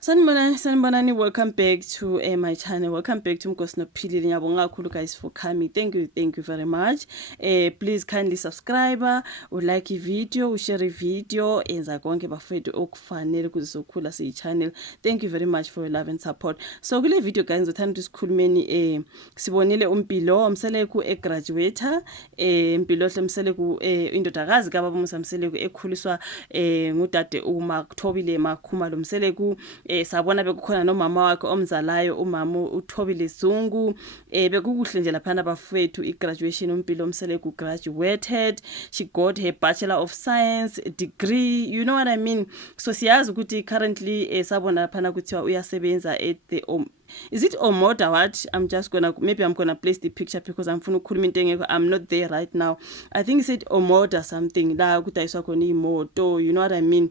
Sanibonani, welcome back to my channel. Welcome back to Mkosi Nophilile. Ngiyabonga kakhulu guys for coming. Thank you very much. Please kindly subscribe, like video, share video, enza konke bafethu okufanele ukuze sokhula siyi channel. Thank you very much for your love and support. So kule video guys ngizothanda ukuthi sikhulumeni sibonile uMpilo Mseleku egraduator, Mpilo Mseleku indodakazi kaBaba Musa Mseleku ekhuliswa ngudade uMathobile Makhumalo Mseleku. Sabona bekukhona nomama wakhe omzalayo umama uThobile Zungu. Bekukuhle nje laphana bafethu igraduation uMpilo Mseleku graduated. She got her Bachelor of Science degree, you know what I mean. So siyazi ukuthi currently sabona laphana kuthiwa uyasebenza at the is it Omoda what? I'm gonna place the picture because I'm I'm not there right now. I think it said Omoda something la kudayiswa khona imoto, you know what I mean.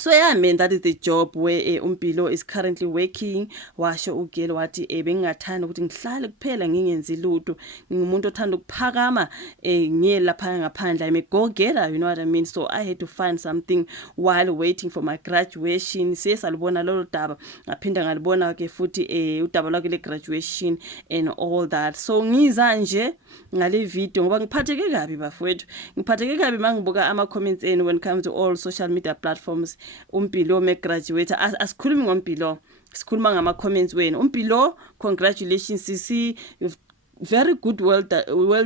So yeah, man, that is the job where Umpilo is currently working. Washo ugelo wathi bengingathanda ukuthi ngihlale kuphela ngingenzi lutho. Ngingumuntu othanda ukuphakama ngiye lapha ngaphandle. I'm a go-getter, you know what I mean. So I had to find something while waiting for my graduation. Salibona lolo daba. Ngaphinda ngalibona ke futhi udaba lwakhe le graduation and all that. So ngiza nje ngale video ngoba ngiphatheke kabi bafowethu. Ngiphatheke kabi mangibuka ama comments when it comes to all social media platforms. Umpilo me graduate asikhulumi ngoMpilo, sikhuluma ngama comments wena. Umpilo, congratulations sisi, you've very good, well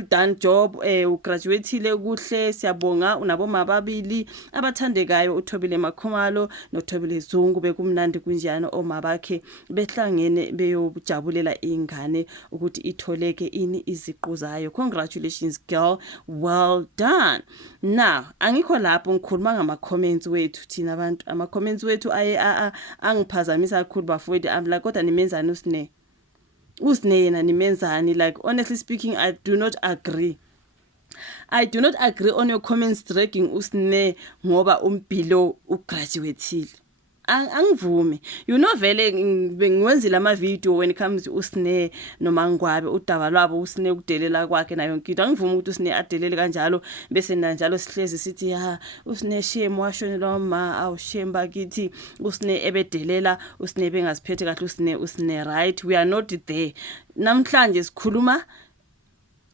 done job. Ugraduateile kuhle, siyabonga. Unaboma ababili abathandekayo uThobile Makhumalo noThobile Zungu. Bekumnandi kunjani omabakhe behlangene beyojabulela ingane ukuthi itholeke ini iziqu zayo. Congratulations girl, well done. Now angikho lapho ngikhuluma ngama comments wethu thina abantu. Ama comments wethu angiphazamisa kakhulu bafowethu. I'm like kodwa nimenzani usine yena nimenzani? Like honestly speaking, I do not agree on your comments dragging usine ngoba uMpilo ugraduateile. Angivumi. You know vele bengiwenzile ama video when it comes to usine noma ngwabe udaba lwabo usine ukudelela kwakhe nayo yonke into. Angivumi ukuthi usine adelele kanjalo bese nanjalo sihlezi sithi ha usine shame washonela ma awu shame bakithi usine ebedelela usine bengaziphethe kahle usine right. We are not there. Namhlanje sikhuluma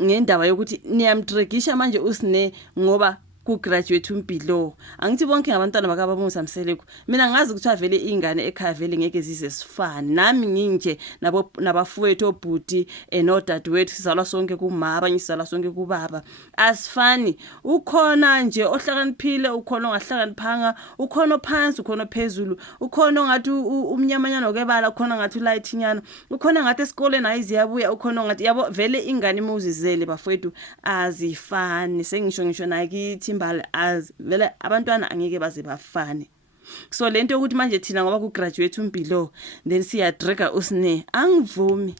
ngendaba yokuthi niyamtregisha manje usine ngoba graduate uMpilo. Angithi bonke ngabantwana bakaBaba Musa Mseleku. Mina ngazi ukuthi avele ingane ekhaya vele ngeke zize sifane. Nami nginje nabafowethu obhuti nodadewethu sizalwa sonke kuma, abanye sizalwa sonke kubaba. Asifani. Ukhona nje ohlakaniphile, ukhona ongahlakaniphanga, ukhona ophansi, ukhona phezulu, ukhona ongathi umnyamanyana okebala, ukhona ngathi ulightnyana, ukhona ngathi esikoleni ayiziyabuya, ukhona ngathi yabo vele ingane imuzizele bafowethu azifani. Sengisho nakithi as vele abantwana angeke baze bafane. So lento ukuthi manje thina ngoba ku graduate uMpilo then siya dragga usine, angivumi.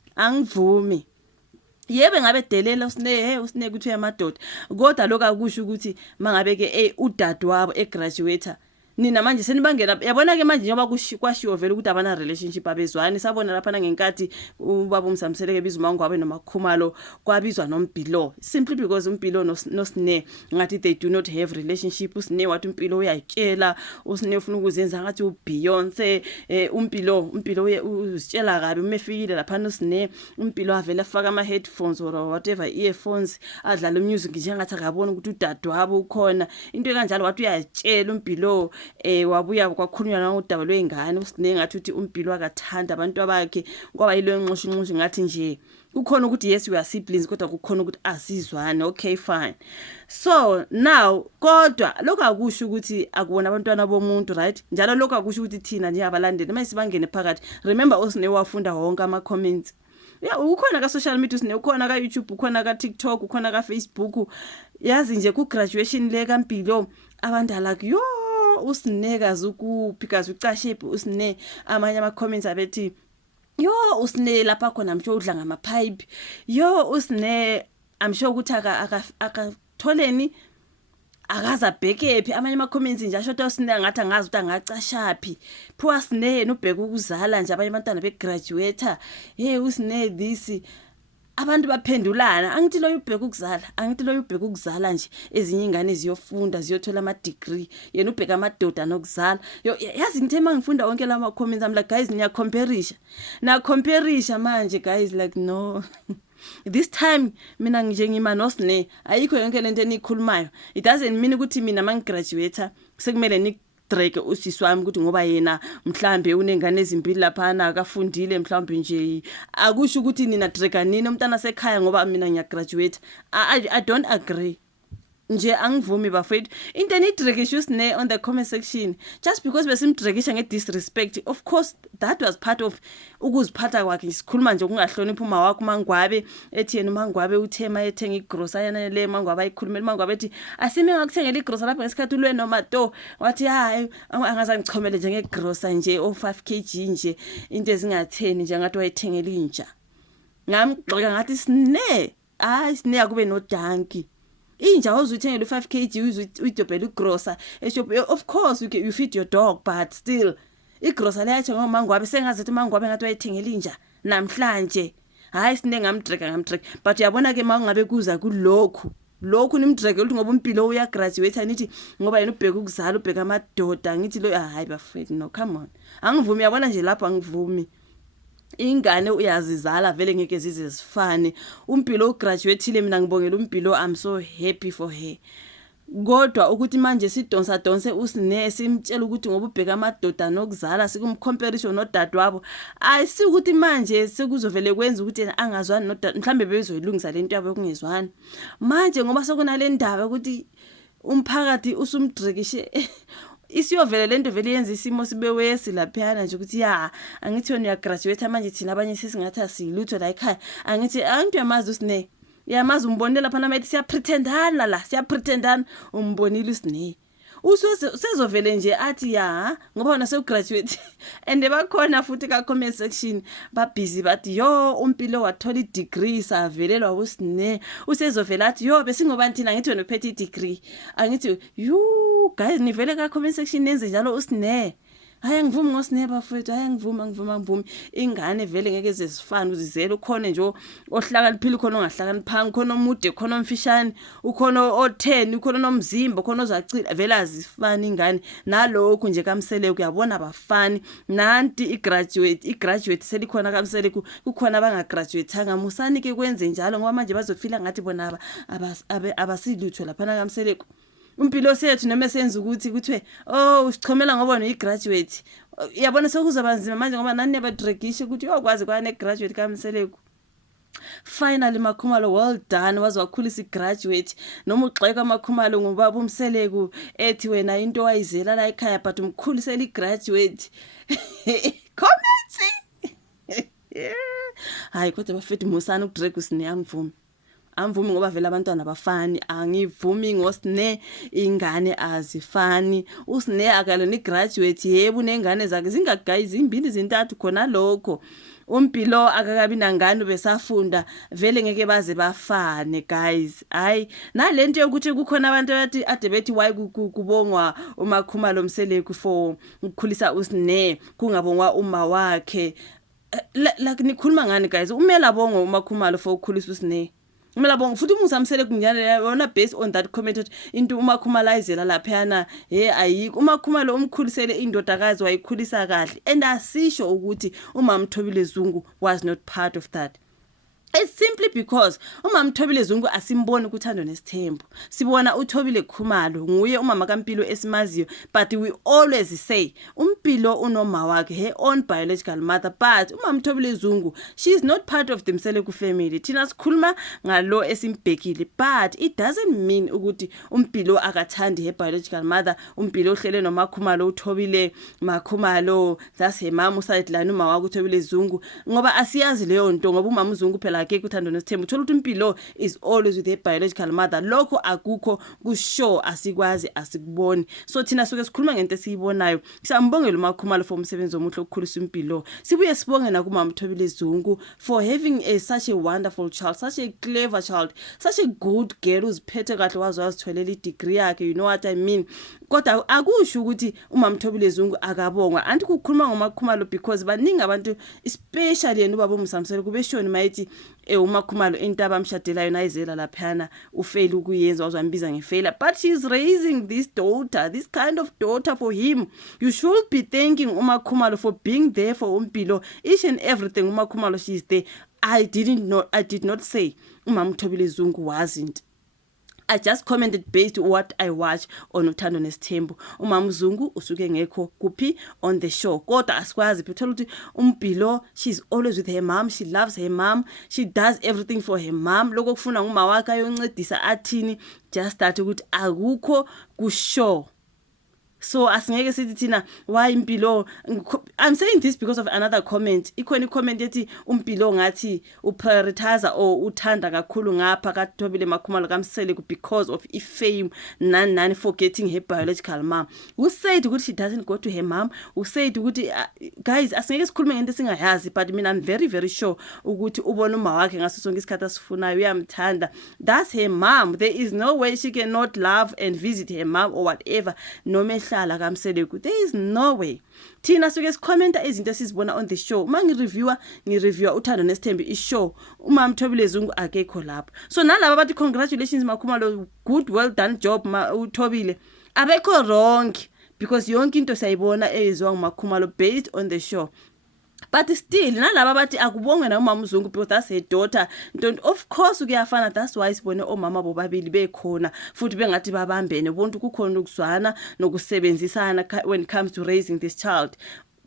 Yebe ngabe delela usine usine ukuthi uyamadoda kodwa lokho akusho ukuthi mangabe ke udadewabo egraduator nina manje senibangena. Yabona ke manje njoba kwashiwo vele ukuthi abana relationship abezwani. Sabona lapha ngenkathi uBaba Musa Mseleku bizuma ngwabe noMakhumalo kwabizwa noMpilo simply because uMpilo nosine ngathi they do not have relationship. Usine wathi uMpilo uyayitshela, usine ufuna ukuzenza ngathi uBeyonce. uMpilo uzitshela kabi umefikile lapha nosine uMpilo avela afaka ama headphones or whatever earphones adlala music njengathi akabona ukuthi udadewabo ukhona. Into kanjalo wathi uyayitshela uMpilo. Wabuya kwakhulunywa ngodaba lwengane usine ngathi uthi uMpilo akathanda abantu bakhe ngoba yilo nqoshi ngathi nje kukhona ukuthi yes we are siblings kodwa kukhona ukuthi asizwane. Okay fine. So now kodwa lokho akusho ukuthi akubona abantwana bomuntu right. Njalo lokho akusho ukuthi thina nje abalandeli mase sibangene phakathi. Remember usine wafunda wonke ama comments. Yeah, ukhona ka social media usine, ukhona ka YouTube, ukhona ka TikTok, ukhona ka Facebook. Yazi nje ku graduation le kaMpilo abantu like yo usinekazi ukuphi kazi ucashephi usine amanye ama comments abethi yo usine lapha khona msho udla ngama pipe yo usine amsho ukuthi akatholeni akaza bhekephi. Amanye ama comments nje asho ukuthi usine ngathi angazi ukuthi angacashaphi pho sine ubheka ukuzala nje abanye abantwana be graduator usine this abantu baphendulana angithi lo ubheka ukuzala angithi lo ubheka ukuzala nje ezinye ingane ziyofunda ziyothola ama degree yena ubheka amadoda nokuzala yazi ngithe mangifunda wonke lama comments I'm like guys niya comparisha manje guys like no this time mina nje ngima nosne ayikho yonke lento enikhulumayo it doesn't mean ukuthi mina mangigraduate sekumele ni drake usisi wami ukuthi ngoba yena mhlambe unengane ezimbili lapha na akafundile mhlambe nje akusho ukuthi nina drake nini umntana sekhaya ngoba mina ngiyagraduate I don't agree nje angivumi bafethu into enidrekisha usine on the comment section just because besimdrekisha ngedisrespect of course that was part of ukuziphatha kwakhe isikhuluma nje ukungahloniphi uma wakho mangwabe ethi yena mangwabe uthema ethenga igrocery yana le mangwabe ayikhulumela mangwabe ethi asime ngakuthengela igrocery lapha ngesikhathi ulwe noma to wathi hayi angazangichomele nje ngegrocery nje o 5 kg nje into ezingatheni nje ngathi wayithengela inja ngamgxoka ngathi sine sine akube no donkey inja ozuyithengela 5 kg uyidobhela igrocery eshop of course you feed your dog but still igrocery leyathi ngoma ngwabe sengazethi mangwabe ngathi wayithengela inja namhlanje hayi sine ngamdreka but uyabona ke mangabe kuza kulokhu nimdreke ukuthi ngoba impilo uya graduate nithi ngoba yena ubheka ukuzala ubheka amadoda ngithi lo hayi bafethu no come on angivumi yabona nje lapho angivumi ingane uyazizala vele ngeke zize zifane umpilo ugraduateile mina ngibongela umpilo I'm so happy for her kodwa ukuthi manje sidonse usine simtshela ukuthi ngoba ubheka amadoda nokuzala sikumcomparison nodadewabo ayisukuthi manje sekuzovele kwenza ukuthi yena angazwani nodadewabo mhlambe bezoyilungisa lento yabo kungezwani manje ngoba sokunale ndaba ukuthi umphakathi usumdrikishe isiyovela lento vele yenza isimo sibe wesi laphana nje ukuthi angithi wena uyagraduate manje thina abanye sesingathi asilutho la ekhaya angithi angithi uyamazi usine yamazi umbonela lapha namathi siyapretendana umbonile usine usezovele nje athi ngoba wona sewugraduate and bakhona futhi ka comment section babhizi bathi yo umpilo wathola i-degree savelelwa usine usezovela athi yo besingoba thina ngithi wena uphethe i-degree angithi guys nivele ka comment section nenze njalo usine hayi ngivumi ngosine bafethu hayi ngivumi ingane vele ngeke zesifana uzizela ukhona nje ohlakaniphile ukhona ongahlakaniphanga ukhona omude ukhona omfishane ukhona o10 ukhona nomzimba ukhona ozacila vele azifani ingane nalokho nje kamsele kuyabona abafani nanti igraduate selikhona kamsele kukhona abangagraduateanga musani ke kwenze njalo ngoba manje bazofila ngathi bona abasilutho lapha kamsele umpilo sethu noma senza ukuthi kuthiwe usichomela ngoba uyigraduate yabona sokuzoba nzima manje ngoba nani nebadregisha ukuthi uyokwazi kwane graduate kamseleku finally Makhumalo well done wakhulisa igraduate noma ugxeka Makhumalo ngoba umseleku ethi wena into wayizela la ekhaya but umkhulisela igraduate comments hayi kodwa bafethu musana ukudrega usine angivumi ngoba vele abantwana abafani angivumi ngosine ingane azifani usine akalona igraduate yebo nengane zakhe zingagayi zimbili zintathu khona lokho umpilo akakabi nangane besafunda vele ngeke baze bafane guys hayi nalento yokuthi kukhona abantu abathi ade bethi why kubongwa uMakhumalo Mseleku for ukukhulisa usine kungabongwa uma wakhe like nikhuluma ngani guys umela bongo uMakhumalo for ukukhulisa usine Mina bonga futhi umuzamseleku njalo yona based on that comment into uMakhumalo ayizela lapha yana ayikho uMakhumalo umkhulisele indodakazi wayikhulisa kahle and asisho ukuthi uMamthobile Zungu was not part of that. It's simply because uMamthobile Zungu asimboni ukuthando nesithembu. Sibona uThobile Khumalo nguye umama kaMpilo esimaziyo but we always say uMpilo unoma wakhe her own biological mother but uMamthobile Zungu she is not part of the Mseleku family. Thina sikhuluma ngalo esimbhekile but it doesn't mean ukuthi uMpilo akathandi her biological mother. uMpilo uhlele noMakhumalo uThobile Makhumalo that's her mom usadlana uma wakhe uThobile Zungu ngoba asiyazi leyo nto ngoba umama uZungu phela ke kuthando nesithembu uthola ukuthi impilo is always with her biological mother lokho akukho kushow asikwazi asikuboni so thina soke sikhuluma ngento esiyibonayo siyambongela uMakhumalo for umsebenzi omuhle ukukhulisa impilo sibuye sibonge na kuMamthobile Zungu for having such a wonderful child such a clever child such a good girl uziphethe kahle wazithwelela i-degree yakhe you know what I mean kodwa akusho ukuthi uMama Thobile Zungu akabongwa anti kukhuluma ngoMakhumalo because baningi abantu especially yena ubaba uMsamselo kubeshoni mayithi uMakhumalo into abamshadela yona ayizela laphana ufail ukuyenza wazambiza ngefailure, but she's raising this daughter, this kind of daughter for him. You should be thanking uMakhumalo for being there for Umpilo, each and everything. uMakhumalo, she's there. I did not say uMama Thobile Zungu wasn't. I just commented based on what I watch on Uthando Nesithembu. uMama Zungu usuke ngekho kuphi on the show. Kodwa asikwazi phela ukuthi Umpilo, she's always with her mom, she loves her mom, she does everything for her mom. Lokho kufuna nguma wakhe ayoncedisa athini, just that ukuthi akukho ku show. So asingeke sithi thina why Impilo. I'm saying this because of another comment. Ikhona comment ethi Umpilo ngathi uprioritize or uthanda kakhulu ngapha kaThobile Makhumalo kaMsele because of fame nani forgetting her biological mom. Who said ukuthi she doesn't go to her mom? Who said ukuthi guys asingeke sikhulume ngento singayazi, but mina I'm very very sure ukuthi ubona uma wakhe ngaso sonke isikhathi asifunayo uyamthanda. That's her mom. There is no way she cannot love and visit her mom or whatever. No hlala kaMseleku. There is no way. Thina suke sikhomenta izinto esizibona on the show. Reviewer Uthando Nesithembu ishow. uMama Thobile Zungu akekho lapho. So nalabo bathi congratulations Makhumalo, good well done job uThobile. Abekho wrong because yonke into sayibona ezwa nguMakhumalo based on the show. But still nalabo bathi akubongwe na uMama Zungu because that's her daughter. Don't of course ukuyafana, that's why sibone omama bobabili bekhona futhi bengathi babambene bonke kukhona ukuzwana nokusebenzisana when it comes to raising this child.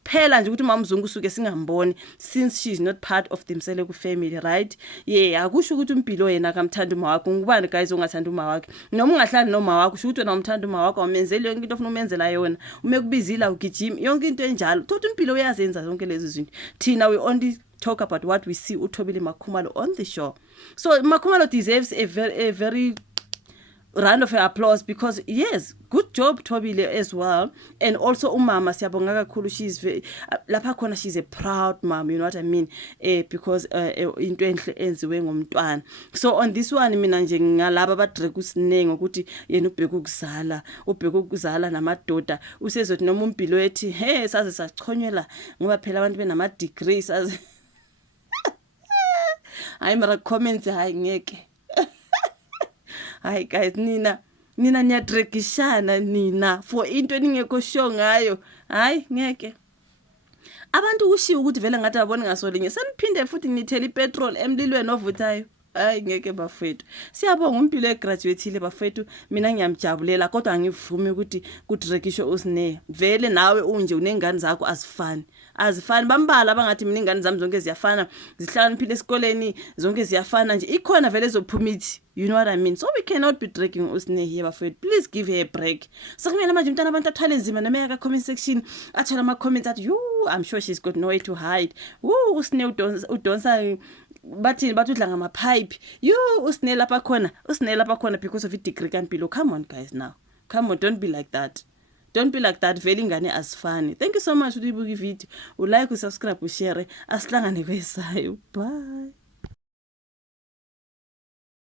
Phela nje ukuthi uMama Zungu suke singamboni since she's not part of the Mseleku family, right? Yeah, akusho ukuthi Umpilo yena akamthanda uma wakhe. Ngubani guys ongathanda uma wakhe? Noma ungahlali noma wakhe usho ukuthi wena umthanda uma wakhe awumenzeli yonke into ofuna umenzela yona. Uma kubizila ugijima yonke into enjalo. Thothi Umpilo uyazenza zonke lezi zinto. Thina we only talk about what we see uThobile Makhumalo on the show. So Makhumalo deserves a very round of applause because yes, good job Thobile as well, and also umama siyabonga kakhulu. She's very lapha khona, she's a proud mom, you know what I mean, because into enhle enziwe ngomntwana. So on this one mina nje ngalaba badrek usinenge ukuthi yena ubheka ukuzala namadoda usezothi noma Umpilo ethi hey saze sachonyela ngoba phela abantu benama degrees saze hayi mara comments hayi ngeke. Hayi guys, nina niyadregishana nina for into eningekho sure ngayo. Hayi ngeke. Abantu kushiya ukuthi vele ngathi abone ngasolinye seniphinde futhi nithela ipetrol emlilweni ovuthayo. Hayi ngeke bafethu. Siyabonga Umpilo egraduateile bafethu, mina ngiyamjabulela kodwa angivumi ukuthi kudrekisho usine. Vele nawe unje unengane zakho azifani bambala bangathi mina ingane zami zonke ziyafana, zihlakaniphile esikoleni zonke ziyafana nje. Ikhona vele ezophumithi. You know what I mean? So we cannot be dragging usine here bafethu. Please give her a break. Sakumele manje umntana abantu athwale nzima noma yaka comment section athola ama comments athi I'm sure she's got nowhere to hide. Usine udonsa bathi udla ngamapipe. Usine lapha khona because of degree kaMpilo. Come on guys now. Come on, don't be like that. Don't be like that. Vele ingane asifani. Thank you so much for the video. Like, subscribe, share. Asihlangane kwesayo. Bye.